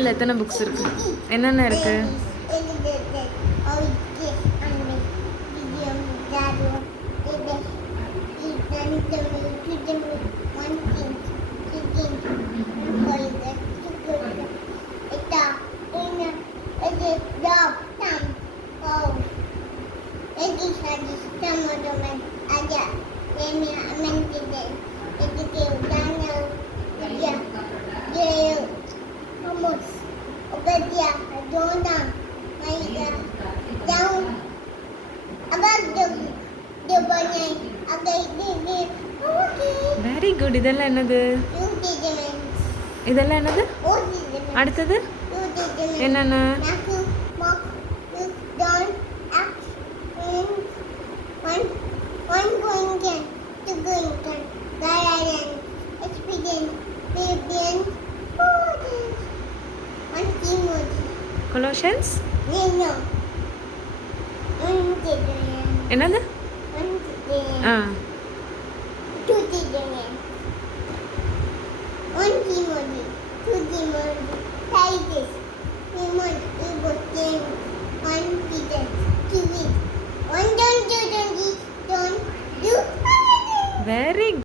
இல்லை எத்தனை புக்ஸ் இருக்கு? என்னென்ன இருக்கு? Very good. இதெல்லாம் என்னது? இதெல்லாம் என்னது? அடுத்தது என்னென்ன? கொலோஷன்ஸ் என்னது? One Timothy, two Timothy, Titus.